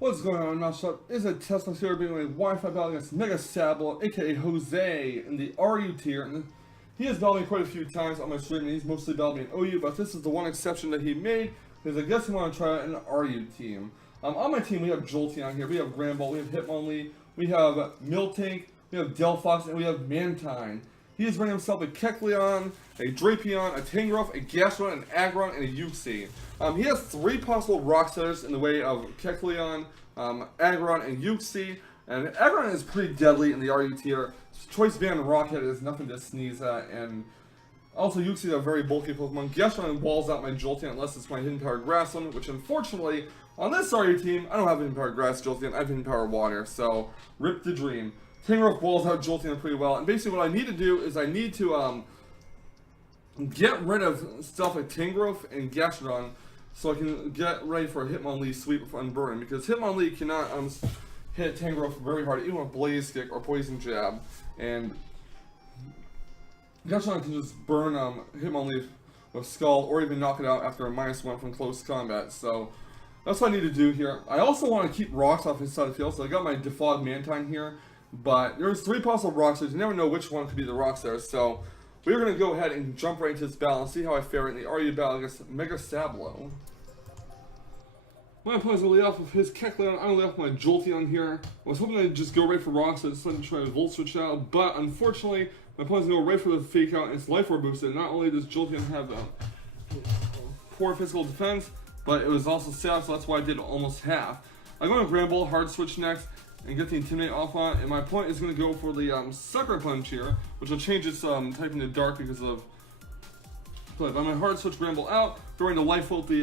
What's going on, Mousetrap? Is a Teslamouse here being a Wi-Fi battle against Megasablo, aka Jose, in the RU tier. And he has battled me quite a few times on my stream, and he's mostly battled me in OU, but this is the one exception that he made, because I guess he wanted to try out an RU team. On my team, we have Jolteon here, we have Gramble, we have Hitmonlee, we have Miltank, we have Delphox, and we have Mantine. He has running himself a Kecleon, a Drapion, a Tangrowth, a Gastrodon, an Aggron, and a Uxie. He has 3 possible rock setters in the way of Kecleon, Aggron, and Uxie. And Aggron is pretty deadly in the RU tier. Choice Band Rockhead is nothing to sneeze at, and also Uxie is a very bulky Pokemon. Gastrodon walls out my Jolteon unless it's my Hidden Power Grass one, which unfortunately, on this RU team, I don't have Hidden Power Grass Jolteon, I have Hidden Power Water, so rip the dream. Tangrowth walls out Jolteon pretty well, and basically what I need to do is I need to get rid of stuff like Tangrowth and Gastrodon so I can get ready for a Hitmonlee sweep on Burn, because Hitmonlee cannot hit Tangrowth very hard, even with Blaze Kick or Poison Jab, and Gastrodon can just burn Hitmonlee with Scald or even knock it out after a -1 from close combat, so that's what I need to do here. I also want to keep rocks off his side of the field, so I got my Defog Mantine here. But there's 3 possible rock stars. You never know which one could be the rock star. So we're going to go ahead and jump right into this battle and see how I fare in the RU battle against Megasablo. My opponent's going to lead off with his Kecleon. I'm going to lead off with my Jolteon here. I was hoping I'd just go right for rocks, so I decided to try to Volt Switch out. But unfortunately, my opponent's going to go right for the Fake Out, and it's Life Orb boosted. Not only does Jolteon have poor physical defense, but it was also sad, so that's why I did almost half. I'm going to Gramble, Hard Switch next, and get the Intimidate off on it, and my opponent is going to go for the Sucker Punch here, which will change its type into Dark because of play. But I'm going to Hard Switch Gramble out, going to Life Volt the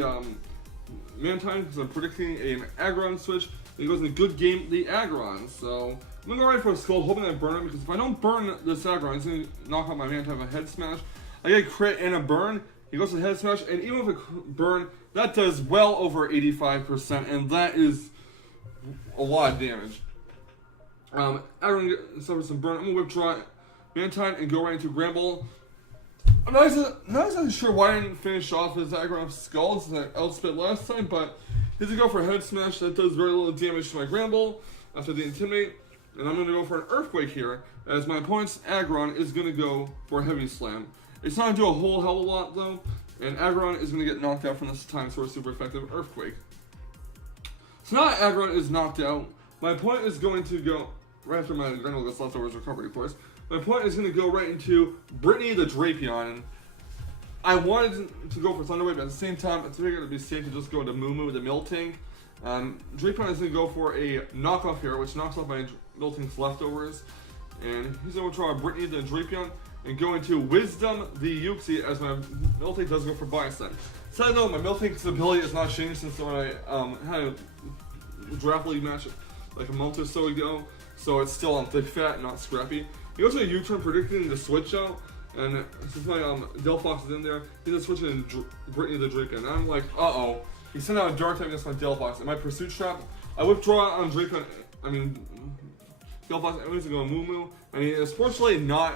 Mantine because I'm predicting an Aggron switch, and he goes in a good game, the Aggron. So I'm going to go right for a Scald, hoping I burn it, because if I don't burn this Aggron, it's going to knock out my Mantine with a Head Smash. I get a crit and a burn, he goes to Head Smash, and even with a burn, that does well over 85%, and that is a lot of damage. Aggron suffers some burn. I'm going to withdraw Mantine and go right into Gramble. I'm not exactly sure why I didn't finish off his Aggron Skull since I outspit last time, but he's going to go for a Head Smash that does very little damage to my Gramble after the Intimidate. And I'm going to go for an Earthquake here, as my opponent's Aggron is going to go for a Heavy Slam. It's not going to do a whole hell of a lot though, and Aggron is going to get knocked out from this time, so a super effective Earthquake. So now Aggron is knocked out. My opponent is going to go, right after my Granule gets leftovers recovery, of course, my opponent is going to go right into Brittany the Drapion. And I wanted to go for Thunder Wave, but at the same time, I figured it would be safe to just go to Moo Moo, the Miltank. Drapion is going to go for a knockoff here, which knocks off my Miltank's leftovers. And he's going to try Brittany the Drapion and go into Wisdom the Uxie, as my Miltank does go for Bison. Side note, my Miltank's ability has not changed since when I had a draft league match like a month or so ago, so it's still thick fat, not scrappy. He goes to a U-turn predicting the switch out, and since my Delphox is in there, he's just switching in Brittany the Drapion. And I'm like, uh-oh. He sent out a Dark type against my Delphox. And my Pursuit Trap, I withdraw on Drapion, Delphox, and he's going to go Moo Moo, and he is fortunately not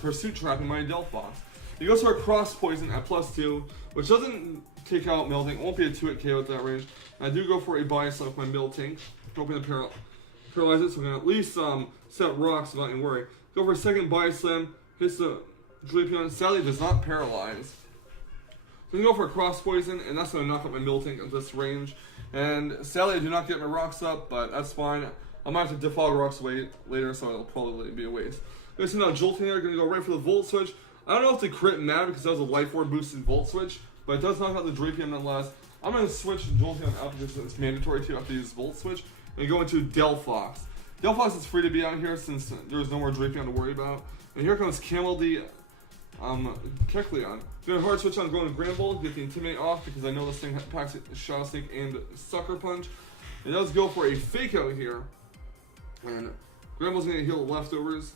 Pursuit Trapping my Delphox. He goes for a Cross Poison at +2, which doesn't take out Miltank, won't be a 2-hit KO at that range. And I do go for a Body Slam with my Miltank, hoping to paralyze it, so I can at least set rocks without any worry. Go for a second Body Slam, hits the Drapion, sadly does not paralyze. So I'm going to go for a Cross Poison, and that's going to knock out my Miltank at this range. And sadly I do not get my rocks up, but that's fine. I might have to defog rocks later, so it'll probably be a waste. Going to send out Jolteon here, going to go right for the Volt Switch. I don't know if the crit mattered because that was a Life Orb boosted Volt Switch, but it does knock out the Drapion nonetheless. I'm going to switch Jolteon out because it's mandatory to after use Volt Switch, and go into Delphox. Delphox is free to be out here since there's no more Drapion to worry about. And here comes Camel the Kecleon. Going to Hard Switch on going to Gramble, get the Intimidate off because I know this thing packs Shadow Sneak and Sucker Punch. It does go for a Fake Out here, and Gramble's going to heal the leftovers.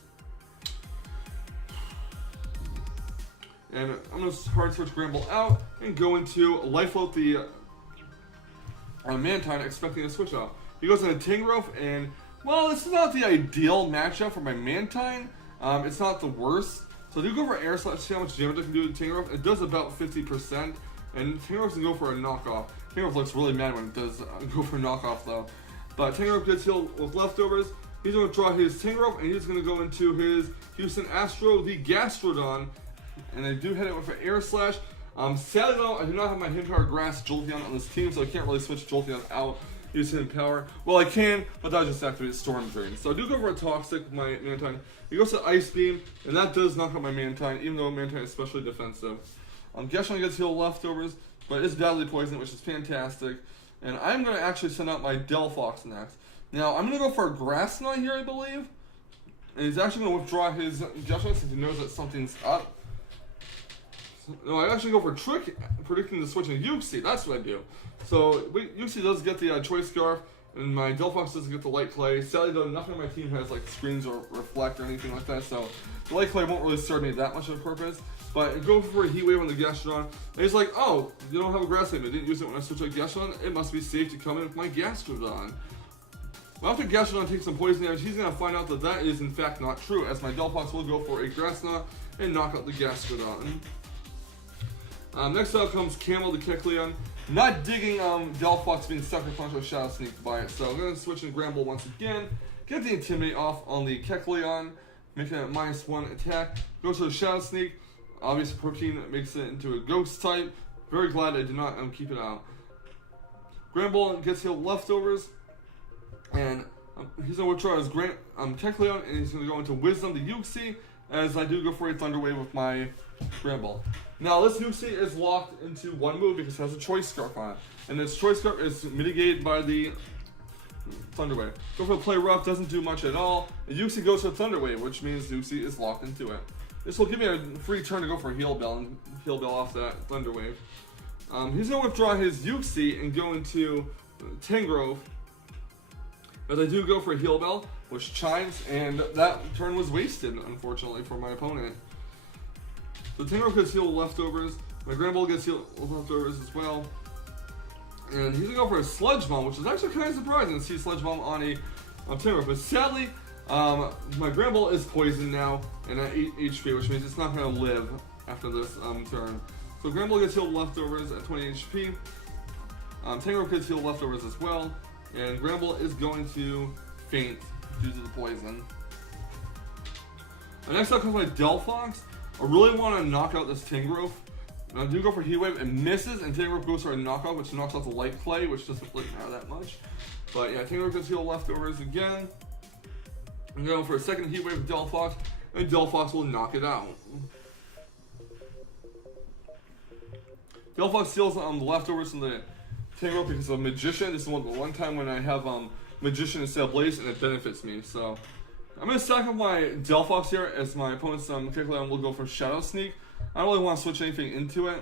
And I'm going to Hard Switch Gramble out and go into Life Float the Mantine, expecting a switch out. He goes into Tangrowth, and, well, this is not the ideal matchup for my Mantine. It's not the worst. So I do go for Air Slash, see how much damage I can do to Tangrowth. It does about 50%, and Tangrowth can go for a knockoff. Tangrowth looks really mad when it does go for knockoff though. But Tangrowth gets healed with leftovers. He's going to draw his Tangrowth, and he's going to go into his Houston Astro, the Gastrodon. And I do hit it with an Air Slash. Sadly though, I do not have my Hidden Grass Jolteon on this team, so I can't really switch Jolteon out using power. Well, I can, but that just activates Storm Drain. So I do go for a Toxic with my Mantine. He goes to Ice Beam, and that does knock out my Mantine, even though Mantine is especially defensive. Gastrodon gets healed leftovers, but it's badly poisoned, which is fantastic. And I'm going to actually send out my Delphox next. Now, I'm going to go for a Grass Knot here, I believe. And he's actually going to withdraw his Gastrodon since he knows that something's up. No, I actually go for Trick, predicting the switch in Uxie. That's what I do. So, Uxie does get the Choice Scarf, and my Delphox doesn't get the Light Clay. Sadly, though, nothing on my team has like screens or reflect or anything like that, so the Light Clay won't really serve me that much of a purpose. But I go for a Heat Wave on the Gastrodon, and he's like, oh, you don't have a Grass Wave. I didn't use it when I switched out Gastrodon. It must be safe to come in with my Gastrodon. Well, after Gastrodon takes some poison damage, he's going to find out that that is in fact not true, as my Delphox will go for a Grass Knot and knock out the Gastrodon. Next up comes Camel the Kecleon. Not digging Delphox being Sucker Punch or Shadow Sneak by it, so I'm going to switch in Gramble once again. Get the Intimidate off on the Kecleon, making it a -1 attack. Goes to the Shadow Sneak. Obviously, Protein makes it into a Ghost type. Very glad I did not keep it out. Gramble gets healed leftovers, and he's going to withdraw his Kecleon, and he's going to go into Wisdom the Uxie, as I do go for a Thunder Wave with my Gramble. Now, this Uxie is locked into one move because it has a Choice Scarf on it. And this Choice Scarf is mitigated by the Thunder Wave. Go for the Play Rough, doesn't do much at all. And Uxie goes for Thunder Wave, which means Uxie is locked into it. This will give me a free turn to go for Heal Bell and Heal Bell off that Thunder Wave. He's going to withdraw his Uxie and go into Tangrowth. But I do go for Heal Bell, which chimes, and that turn was wasted, unfortunately, for my opponent. The Tangrowth gets healed leftovers. My Gramble gets healed leftovers as well. And he's going to go for a Sludge Bomb, which is actually kind of surprising to see Sludge Bomb on a Tangrowth. But sadly, my Gramble is poisoned now and at 8 HP, which means it's not going to live after this turn. So Gramble gets healed leftovers at 20 HP. Tangrowth gets healed leftovers as well. And Gramble is going to faint due to the poison. And next up comes my Delphox. I really want to knock out this Tangrowth. And I do go for Heat Wave, it misses, and Tangrowth goes for a knockout, which knocks out the Light Clay, which doesn't really matter that much. But yeah, Tangrowth gets healed leftovers again. I'm going for a second Heat Wave with Delphox, and Delphox will knock it out. Delphox steals the leftovers from the Tangrowth because of Magician. This is one time when I have Magician instead of Blaze, and it benefits me. So I'm going to stack up my Delphox here, as my opponent's Kecleon will go for Shadow Sneak. I don't really want to switch anything into it.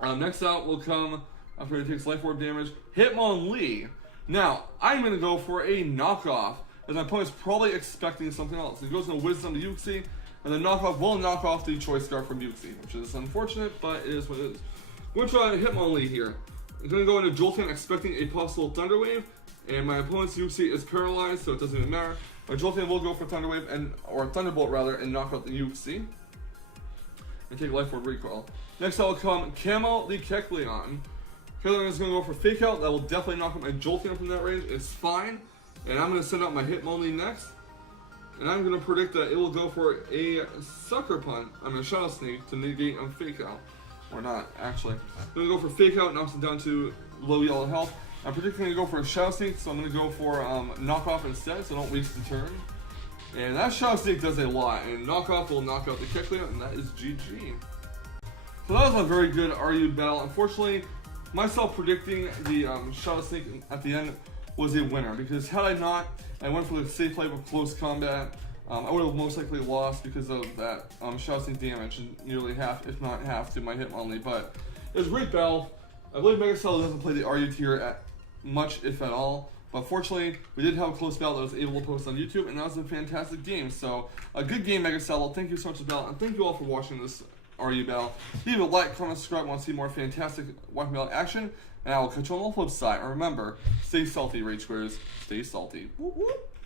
Next out will come, after it takes Life Orb damage, Hitmonlee. Now, I'm going to go for a knockoff, as my opponent's probably expecting something else. It goes into Wisdom to Uxie, and the knockoff will knock off the Choice Scarf from Uxie, which is unfortunate, but it is what it is. We're going to try Hitmonlee here. I'm going to go into Jolteon expecting a possible Thunder Wave, and my opponent's Uxie is paralyzed, so it doesn't even matter. My Jolteon will go for Thunder Wave, or Thunderbolt rather, and knock out the Uxie. And take Life Orb Recoil. Next out will come Camo the Kecleon. Kecleon is going to go for Fake Out. That will definitely knock out my Jolteon from that range. It's fine. And I'm going to send out my Hitmonlee next. And I'm going to predict that it will go for a Sucker Punch. A Shadow Sneak to negate Fake Out. Or not, actually. I'm going to go for Fake Out, knocks it down to low yellow health. I'm predicting to go for a Shadow Sneak, so I'm going to go for Knockoff instead, so don't waste the turn. And that Shadow Sneak does a lot, and Knockoff will knock out the Kecleon, and that is GG. So that was a very good RU battle. Unfortunately, myself predicting the Shadow Sneak at the end was a winner, because had I not, I went for the safe play with close combat, I would have most likely lost because of that Shadow Sneak damage, and nearly half, if not half, to my Hitmonlee. But it was a great battle. I believe Megasablo doesn't play the RU tier at much, if at all. But fortunately, we did have a close battle that I was able to post on YouTube, and that was a fantastic game. So, a good game, Megasablo. Thank you so much for the battle, and thank you all for watching this RU battle. Leave a like, comment, subscribe, want to see more fantastic Walking Battle action, and I will catch you on the flip side. And remember, stay salty, Rage Squares. Stay salty. Whoop, whoop.